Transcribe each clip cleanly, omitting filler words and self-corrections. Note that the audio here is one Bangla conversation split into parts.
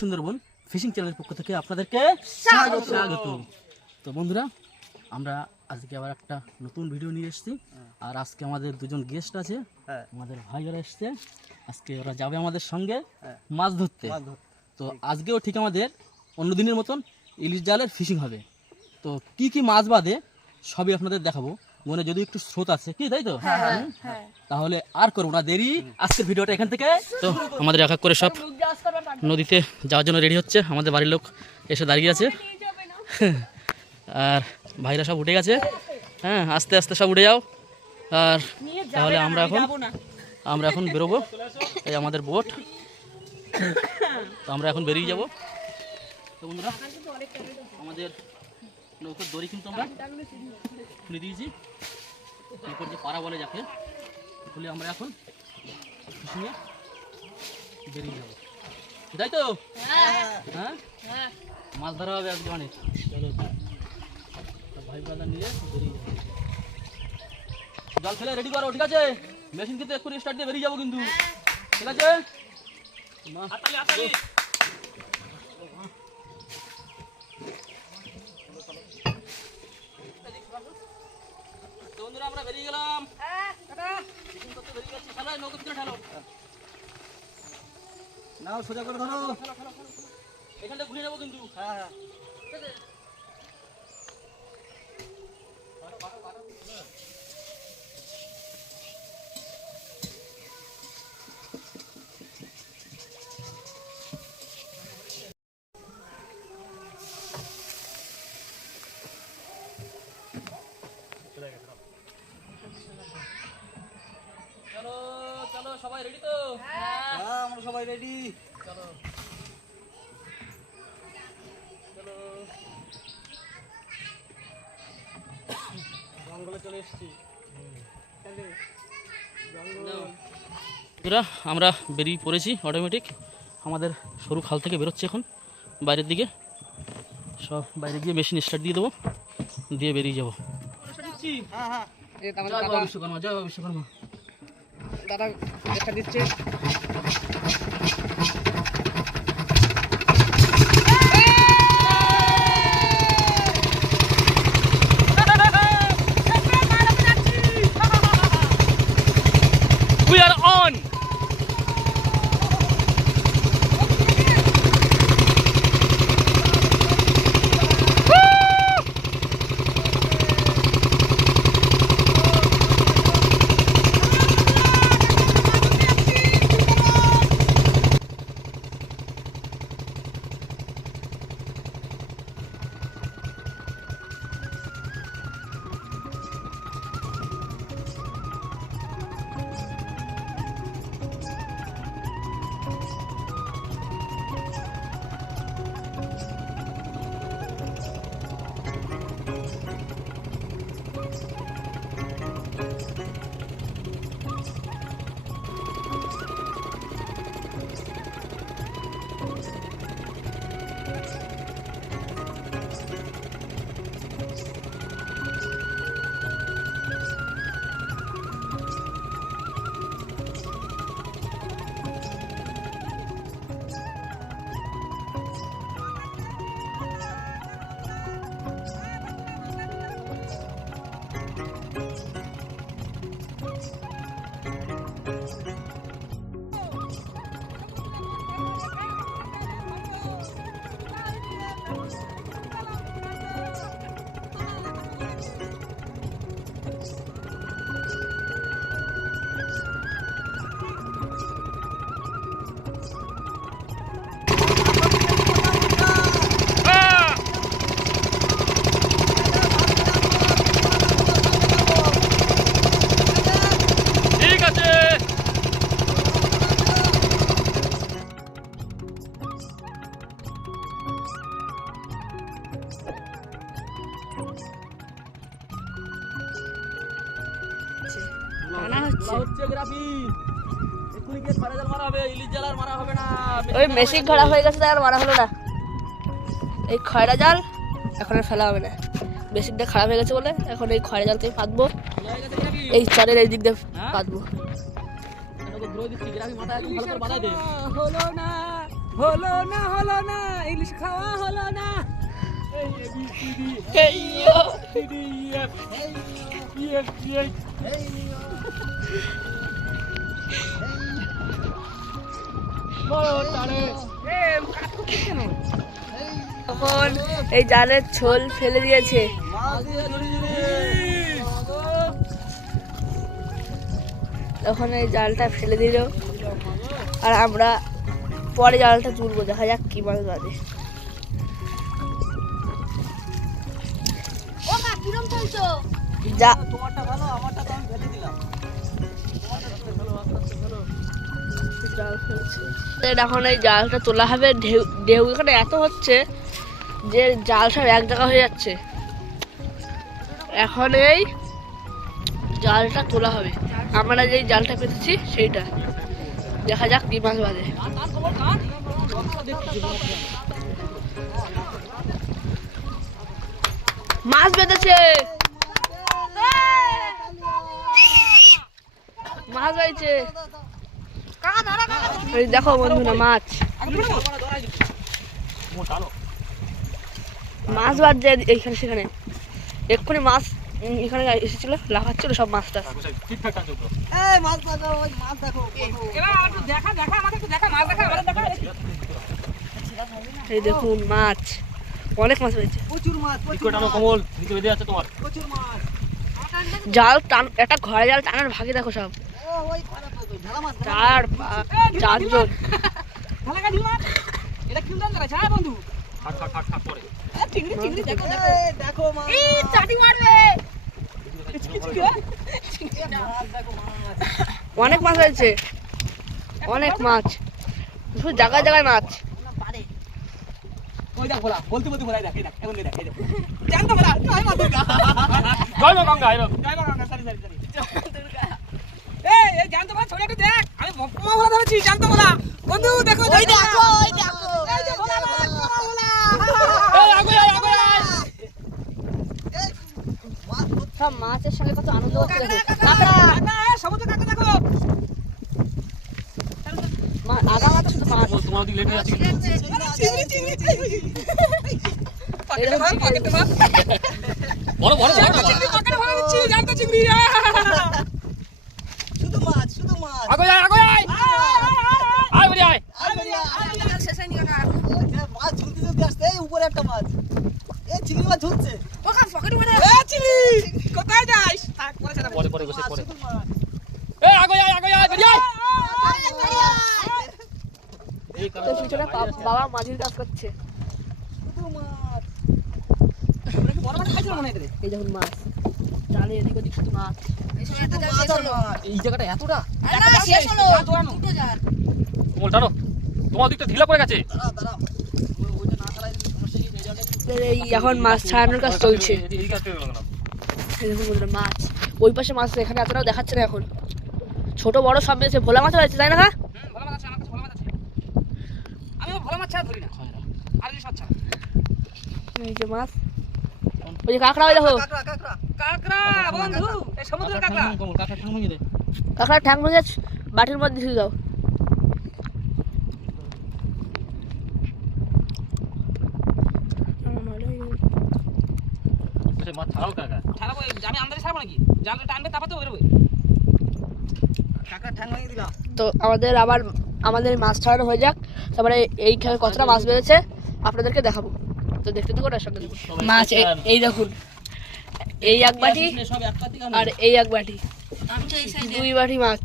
সুন্দরবন ফিশিং চ্যানেলের পক্ষ থেকে আপনাদেরকে স্বাগত। তো বন্ধুরা, আমরা আজকে আবার একটা নতুন ভিডিও নিয়ে এসেছি। আর আজকে আমাদের দুজন গেস্ট আছে, আমাদের ভাইরা এসছে। আজকে ওরা যাবে আমাদের সঙ্গে মাছ ধরতে। তো আজকেও ঠিক আমাদের অন্য দিনের মতন ইলিশ জালের ফিশিং হবে। তো কি কি মাছ বাদে সবই আপনাদের দেখাবো। মনে যদি একটু স্রোত আছে কি, তাই তো? তাহলে আর করবো না দেরি, আজকের ভিডিওটা এখান থেকে। তো আমাদের এক এক করে সব নদীতে যাওয়ার জন্য রেডি হচ্ছে। আমাদের বাড়ির লোক এসে দাঁড়িয়ে আছে, আর ভাইরা সব উঠে গেছে। হ্যাঁ, আস্তে আস্তে সব উঠে যাও। আর তাহলে আমরা এখন বেরোবো। এই আমাদের বোট, তো আমরা এখন বেরিয়ে যাব। তো বন্ধুরা, আমাদের নৌকোর দড়ি কিন্তু আমরা খুলে দিয়েছি। নৌকোর যে পাড়া বলে যাকে, খুলে আমরা এখন ফিশিংয়ে বেরিয়ে যাবো, তাই তো? হ্যাঁ, মাছ ধরা হবে আজকে অনেক। চলো ভাই ব্রাদার নিয়ে বেরিয়ে যাবো। জল ফেলে রেডি করো, ঠিক আছে? মেশিন কিন্তু এক্ষুনি স্টার্ট দিয়ে বেরিয়ে যাবো কিন্তু, ঠিক আছে? বন্ধুরা, আমরা বেরিয়ে গেলাম। নাও সোজা করে ধরো, এখানটা ঘুরে যাবো কিন্তু। হ্যাঁ, চলো চলো, সবাই রেডি তো? হ্যাঁ, আমরা সবাই রেডি। চলো চলো, জঙ্গলে চলে এসছি। আমরা বেরিয়ে পড়েছি অটোমেটিক। আমাদের সরু খাল থেকে বেরোচ্ছে এখন বাইরের দিকে। সব বাইরে গিয়ে মেশিন স্টার্ট দিয়ে দেবো, দিয়ে বেরিয়ে যাবো। বিশ্বকর্মা, জয় বিশ্বকর্মা। দাদা দেখা দিচ্ছে। We are on. ওই মেশিন খারাপ হয়ে গেছে, তাই আর মারা হলো না। এই খয়রা জাল এখন আর ফেলা হবে না, বেশিটা খারাপ হয়ে গেছে বলে এখন এই খড়ের জাল থেকে পাতবো, এই চরের এই দিক দিয়ে পাতবো। হলো না হলো না হলো না, ইলিশ খাওয়া হলো না। তখন এই জালের ছোল ফেলে দিয়েছে, তখন এই জালটা ফেলে দিল আর আমরা পরে জালটা তুলবো, দেখা যাক কি মাছ বাঁধে। এখন এই জালটা তোলা হবে, ঢেউ ঢেউ এখানে এত হচ্ছে যে জাল সব এক জায়গা হয়ে যাচ্ছে। এখন এই জালটা তোলা হবে, আমরা যেই জালটা পেতেছি সেইটা, দেখা যাক কি মাছ বাজে। মাছ বেঁধেছে, মাছ হয়েছে, দেখো বন্ধুরা মাছ মাছ বাজছে এইখানে সেখানে, এক্ষুনি মাছ এখানে এসেছিল, লাফাচ্ছিল সব মাছটা। এই দেখুন মাছ, অনেক মাছ হয়েছে, জাল টান, একটা ঘরে জাল টানার ভাগে দেখো সব চারজন। অনেক মাছ হয়েছে, অনেক মাছ, শুধু জায়গায় জায়গায় মাছ। সব মাছের সঙ্গে কত আনন্দ হচ্ছে, উপরে একটা মাছ চিংড়ি মাছ ঝুলছে, কোথায় যাস? বাবা মাঝির কাজ করছে, এই দেখুন মাছ জালে এদিক ওদিক শুধু মাছ। এই জায়গাটা এতটা তোমার দিকটা ঢিলা পড়ে গেছে। এখন মাছ ছাড়ানোর কাজ চলছে, মাছ ওই পাশে মাছ, এখানে এতটাও দেখাচ্ছে না এখন, ছোট বড় সব বেছে ভোলা মাছ হয়েছে, তাই না? এই যে মাছ, ওই যে কাঁকড়া, ওই দেখো কাঁকড়া ঠ্যাং ভেঙে বাটির মধ্যে দিয়ে দাও। তো আমাদের মাছ ছাড়ানো হয়ে যাক, তারপরে এইখানে কতটা মাছ বেড়েছে আপনাদেরকে দেখাবো, তো দেখতে তো ওটার সঙ্গে মাছ। এই দেখুন, এই এক বাটি আর এই এক বাটি, দুই বাটি মাছ।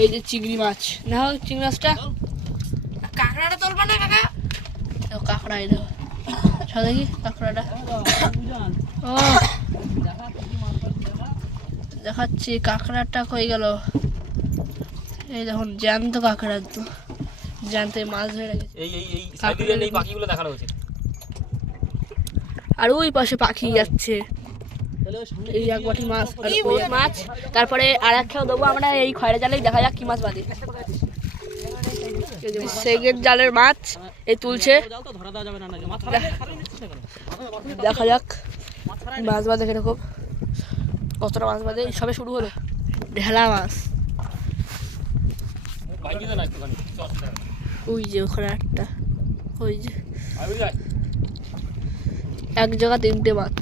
এই যে চিংড়ি মাছ, না হোক চিংড়ি মাছটা, কাঁকড়াটা তুলবা না কাকা? কাঁকড়া, এই দেখো দেখি কাঁকড়াটা, ও দেখাচ্ছি, কাঁকড়াটা হয়ে গেল। এই দেখুন জ্যান্ত কাঁকড়া, তো জ্যান্ত মাছ ধরে গেছে। আর ওই পাশে পাখি যাচ্ছে, এই এক বাটি মাছ আর ওই মাছ, তারপরে আর এক খেয়ে দেবো আমরা এই খয়রা জালেই, দেখা যাক কি মাছ বাঁধে। সেকেন্ড জালের মাছ এই তুলছে, জাল তো ধরা দেওয়া যাবে না নাকি? মাথা দেখা যাক মাছ বাঁধে কিরকম, কতটা মাছ বাঁধে। সবে শুরু হলো, ঢেলা মাছ। ওই যে ওখানে একটা, ওই যে এক জায়গা 3টে মাছ।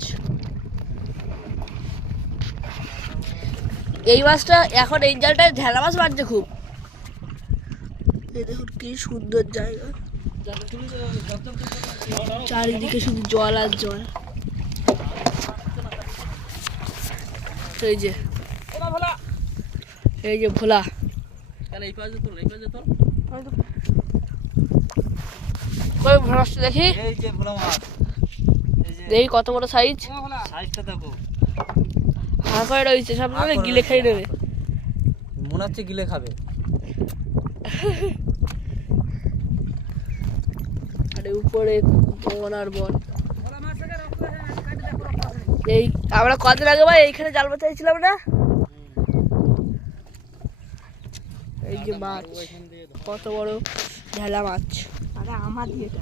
এই মাছটা এখন এই জালটায় ঢেলা মাছ বাড়ছে খুব। এই দেখুন কি সুন্দর জায়গা, চারিদিকে শুধু জল আর জল। এই যে এই যে ভোলা, এই পাশে তোল, এই পাশে তোল। কই ভোলা মাছটা দেখি, এই যে ভোলা মাছ, এই যে দেখি কত বড় সাইজ। সাইজটা দেখো, হা করে রয়েছে, সব মানে গিলে খাই নেবে। মনে হচ্ছে গিলে খাবে। আর উপরে বন আর বন। এই আমরা কদিন আগে ভাই এইখানে জাল বাঁচাইছিলাম না, এই যে মাছ, কত বড় ঢেলা মাছ।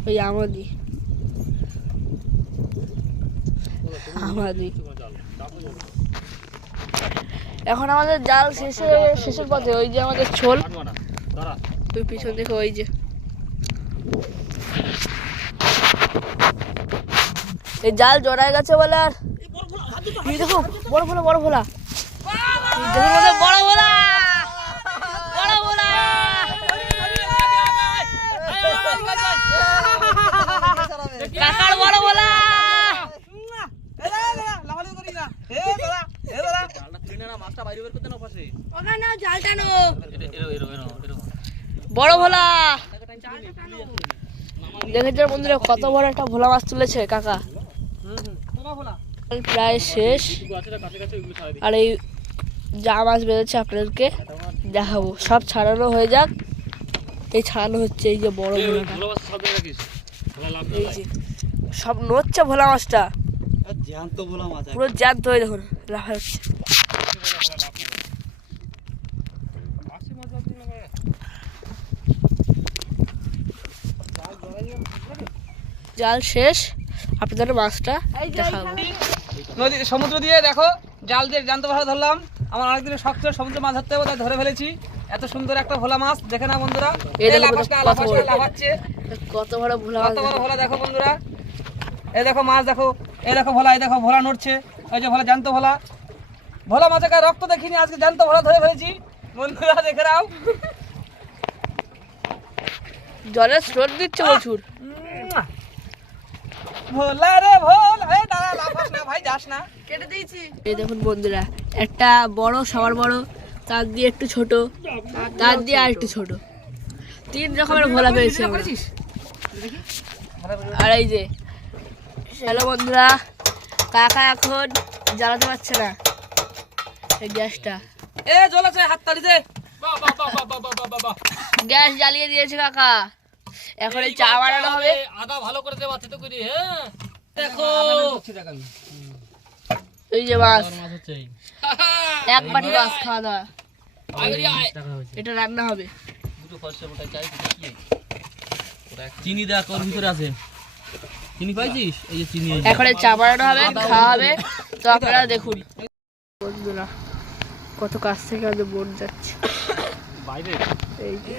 ওই আমাদি আমাদি। এখন আমাদের জাল শেষের পথে। ওই যে আমাদের ছোল, ওই পিছন দেখো, ওই যে এই জাল জড়ায় গেছে বলে। আর এই দেখো বড় ভোলা, বড় ভোলা, বড় ভোলা, বড় ভোলা, কাকার বড় ভোলা। ওখানে জালটা নো, বড় ভোলা। দেখেছেন বন্ধুরা কত বড় একটা ভোলা মাছ তুলেছে কাকা। প্রায় শেষ, আর এই যা মাছ বেরোচ্ছে আপনাদেরকে দেখাবো। সব ছাড়ানো হয়ে যাক। এই ছাড়ানো হচ্ছে, এই যে বড় ভোলাটা, এই যে সব নড়ছে ভোলা মাছটা, জ্যান্ত ভোলা মাছ, পুরো জ্যান্ত হয়ে দেখুন লাফা হচ্ছে। জাল শেষ, আপনাদের মাছটা দেখাবো। নদী সমুদ্র দিয়ে দেখো জাল দিয়ে জ্যান্ত ভোলা ধরলাম। আমার অনেকদিন শখ ছিল সমুদ্রে মাছ ধরতে হবে, তাই ধরে ফেলেছি। এত সুন্দর একটা ভোলা মাছ দেখে না বন্ধুরা, এই দেখো লাফাচ্ছে, কত বড় ভোলা কত বড় ভোলা দেখো বন্ধুরা। এই দেখো মাছ দেখো, এই দেখো ভোলা, এই দেখো ভোলা নড়ছে, এই যে ভোলা, জ্যান্ত ভোলা। ভোলা মাছের গায়ে রক্ত দেখিনি, আজকে জ্যান্ত ভোলা ধরে ফেলেছি বন্ধুরা, দেখে নাও। জলের স্রোত দিচ্ছে প্রচুর। ভোলা রে ভোলা, এই দাঁড়া, লাফাস না ভাই, যাস না, কেটে দিয়েছি। এই দেখুন বন্ধুরা, একটা বড়, সবার বড়, তার দিয়ে একটু ছোট, তার দিয়ে আর একটু ছোট, 3 রকমের ভোলা পেয়েছি আমরা। আর এই যে হ্যালো বন্ধুরা, কাকা এখন জ্বালাতে পারছে না এই গ্যাসটা। এ জল আছে, হাত তালি দে। গ্যাস জ্বালিয়ে দিয়েছে কাকা, এখন এই চা বানানো হবে। আদা ভালো করে দেওয়া তো করি। হ্যাঁ দেখো, এই যে মাছ, মাছ হচ্ছে এই। এক বাটি মাছ খাওয়া দাওয়া, এটা রান্না হবে। দুটো ফসে ওটা চাই কি? ওটা চিনি দেয়া কর ভিতরে আছে। চিনি পাইছিস? এই যে চিনি। এখন এই চা বানানো হবে, খাওয়া হবে। তো আপনারা দেখুন বন্ধুরা কত কাছ থেকে আমাদের বোট যাচ্ছে বাইরে। এই যে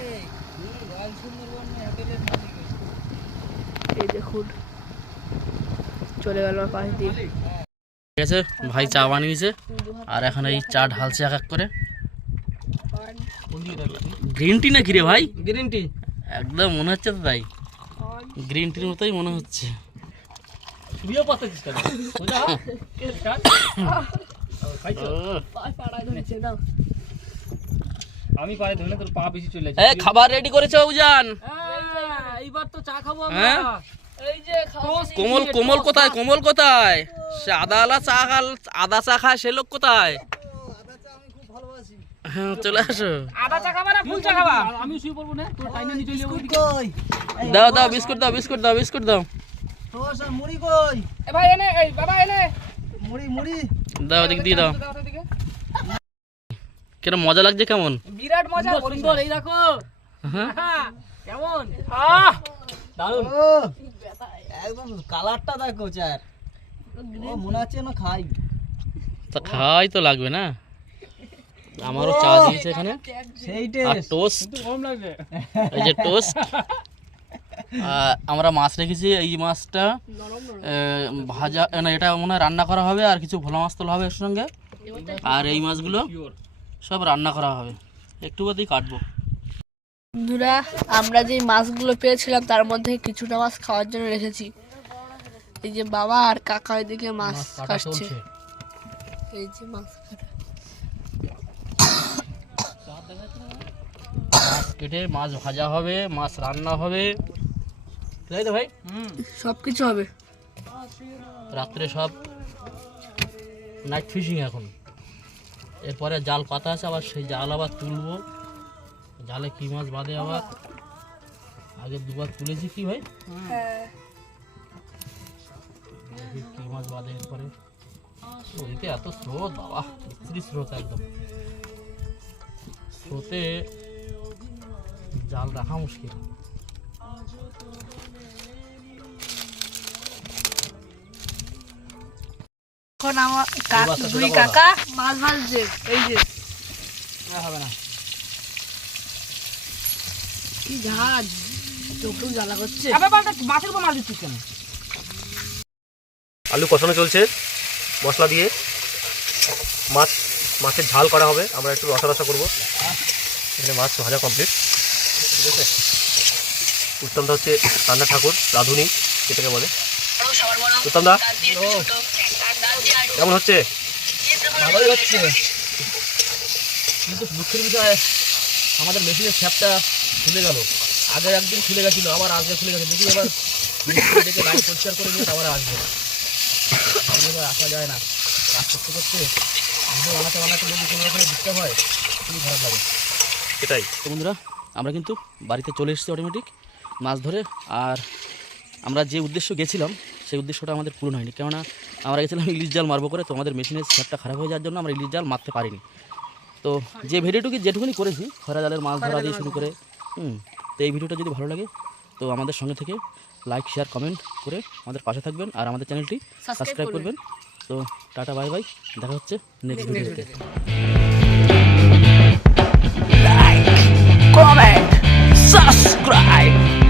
এই দেখুন চলে গেল পাশ দিয়ে। ঠিক আছে ভাই, চা বানিয়েছে আর এখন এই চা ঢালছে এক এক করে। গ্রিন টি না কি রে ভাই? গ্রিন টি একদম মনে হচ্ছে তো তাই, গ্রিন টির মতোই মনে হচ্ছে। আমি পায়ে ধরলে তোর পা বেশি চলে এই খাবার রেডি করেছো উজান? এইবার তো চা খাবো হ্যাঁ? এই যে কোমল কোমল কোথায়? কোমল কোথায়? সে আদা চা খায় সে লোক কোথায়? হ্যাঁ চলে আসো। আদা চা খাবা না ফুল চা খাবা? আমি শুয়ে পড়বো না, তোর টাইনে নিয়ে চলে যাবো। দাও দাও বিস্কুট দাও, বিস্কুট দাও, বিস্কুট দাও। মুড়ি কই? এ ভাই এনে, এই বাবা এনে মুড়ি মুড়ি দাও দিক দিয়ে দাও। কেন মজা লাগছে কেমন? বিরাট মজা সুন্দর। এই দেখো হ্যাঁ কেমন দারুণ। ও একদম কালারটা দেখো চার, ও মনে হচ্ছে না খাই। তা খাওয়াই তো লাগবে না, আমারও চা দিয়েছে এখানে সেই আর টেস্ট। টোস্ট, কম লাগবে। এই যে টোস্ট। আমরা মাছ রেখেছি, এই মাছটা ভাজা না, এটা মনে হয় রান্না করা হবে, আর কিছু ভোলা মাছ তোলা হবে এর সঙ্গে, আর এই মাছগুলো সব রান্না করা হবে, একটু বাদেই কাটবো। বন্ধুরা আমরা যে মাছগুলো পেয়েছিলাম তার মধ্যে কিছুটা মাছ খাওয়ার জন্য রেখেছি। এই যে বাবা আর কাকা ওইদিকে মাছ কাটা কাটছে। চলছে। এই যে মাছ কাটা। মাছ কেটে মাছ ভাজা হবে, মাছ রান্না হবে, তাই তো ভাই? সব কিছু হবে। রাত্রে সব নাইট ফিশিং এখন, এরপরে জাল পাতা আছে, আবার সেই জাল আবার তুলবো, জালে কি মাছ বাঁধে আবার, আগে দুবার তুলেছি কি ভাই, দেখি কি মাছ বাঁধে এরপরে। ওইদিকে এত স্রোত, বাবা স্ত্রী স্রোত একদম, স্রোতে জাল রাখা মুশকিল। এখন আমার বাচ্চা দুই ছেলে বড়। কাকা মাছ ভাজছে। এই যে হবে না, কি ঝাঁজ, চোখেও জ্বালা করছে। মাছের উপর মাছ দিচ্ছিস কেন? আলু কষানো চলছে মশলা দিয়ে, মাছের ঝাল করা হবে, আমরা একটু রসা রসা করবো। এখানে মাছ ভাজা কমপ্লিট, ঠিক আছে। উত্তমদা হচ্ছে রান্না ঠাকুর, রাঁধুনি যেটাকে বলে। উত্তমদা কেমন হচ্ছে? ভালোই হচ্ছে, কিন্তু দুঃখের বিষয় আমাদের মেশিনের শ্যাপটা খুলে গেল। আগে একদিন খুলে গেছিলো, আবার আজকে খুলে গেছে, দেখি এবার মিস্ত্রি ডেকে লাইন পরিষ্কার করে নিয়ে আবার আসবে, এবার আসা যায় না। কাজ করতে করতে ভিডিও বানাতে যদি কোনো রকমের ডিস্টার্ব হয় খুবই খারাপ লাগে। এটাই তো বন্ধুরা আমরা কিন্তু বাড়িতে চলে এসেছি অটোমেটিক মাছ ধরে। আর আমরা যে উদ্দেশ্য গেছিলাম সেই উদ্দেশ্যটা আমাদের পূরণ হয়নি, কেননা আমরা গেছিলাম ইলিশ জাল মারবো করে, তো আমাদের মেশিনের শ্যাপটা খারাপ হয়ে যাওয়ার জন্য আমরা ইলিশ জাল মারতে পারিনি। তো যে ভিডিওটুকু যেটুকুনি করেছি খরা জালের মাছ ধরা দিয়ে শুরু করে, তো এই ভিডিওটা যদি ভালো লাগে তো আমাদের সঙ্গে থেকে লাইক শেয়ার কমেন্ট করে আমাদের পাশে থাকবেন, আর আমাদের চ্যানেলটি সাবস্ক্রাইব করবেন। তো টাটা বাই বাই, দেখা হচ্ছে নেক্সট ভিডিওতে। Comment, subscribe.